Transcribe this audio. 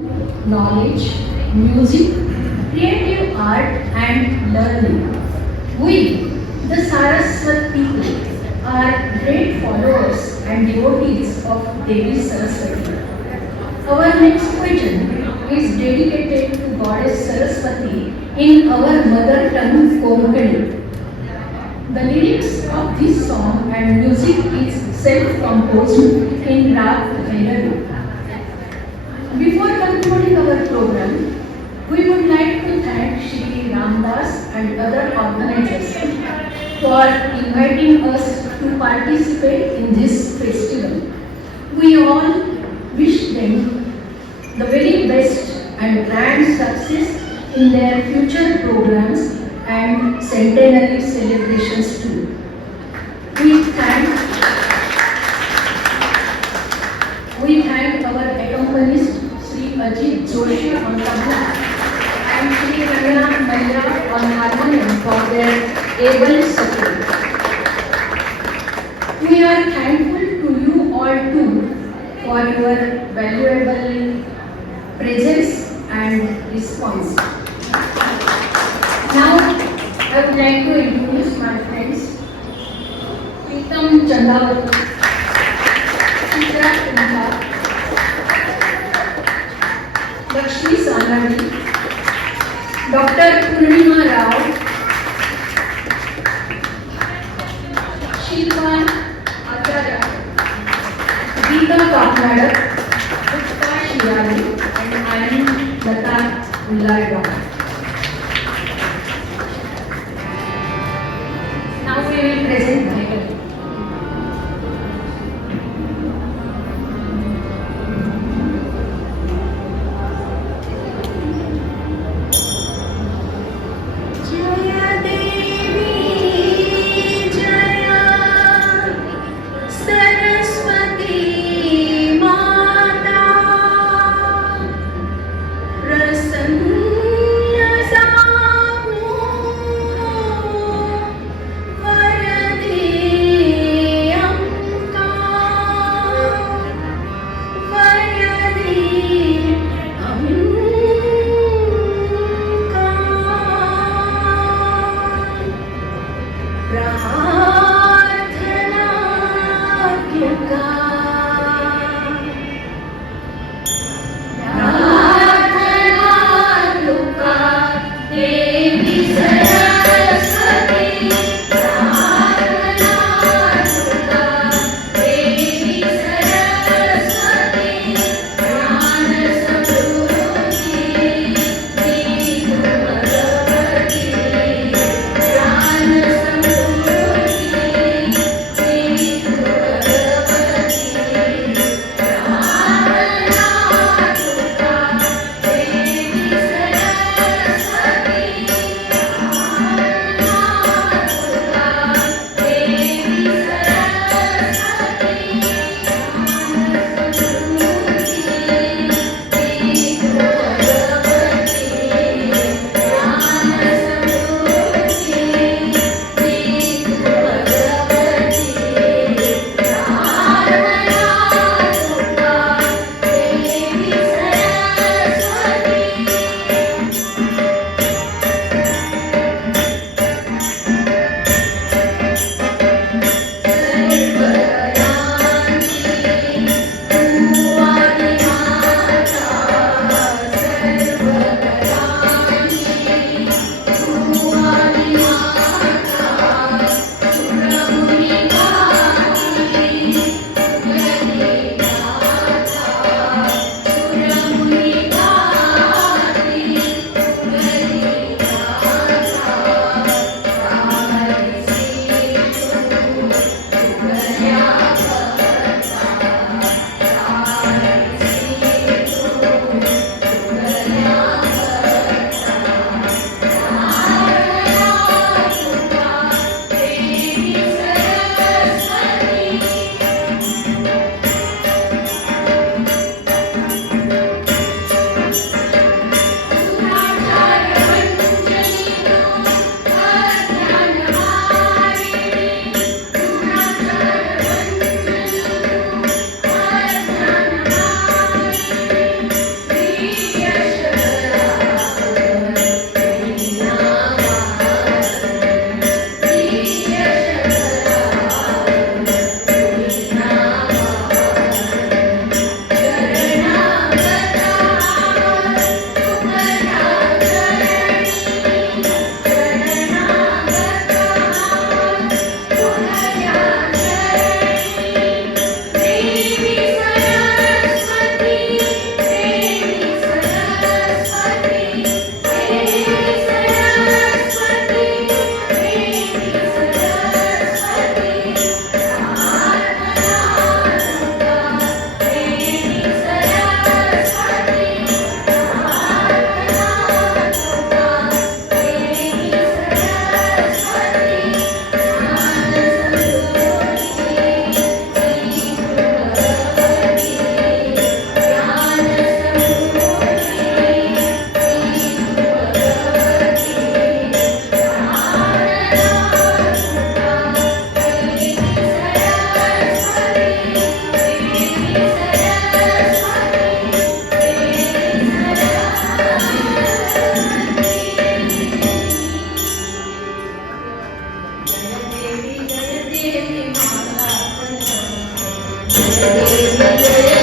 knowledge, music, creative art, and learning. We, the Saraswat people, are great followers and devotees of Devi Saraswati. Our next question is dedicated to Goddess Saraswati in our mother tongue Konkani. The lyrics of this song and music is self-composed in Rag Bhairavi. Before concluding our program, we would like to thank Shri Ramdas and other organizers for inviting us to participate in this festival. We all wish them the very best and grand success in their future programs and centenary celebrations too. We thank our accompanist Sri Ajit Joshi on tabla and Sri Rangana Maya on harmonium for their able support. We are thankful to you all too for your valuable presence and response. Now, I would like to introduce my friends, Pritam Chandawati, Chitra Kuntha, Lakshmi Sanadi, Dr. Purnima Rao, Shilpan Acharya, Geeta Kapnadak, Utpa Shirali, and I am Lata Villarga. Now we will present Bhairavi. Jaya Devi Jaya Saraswati Mata Prasanna Samu Jai Devi Jai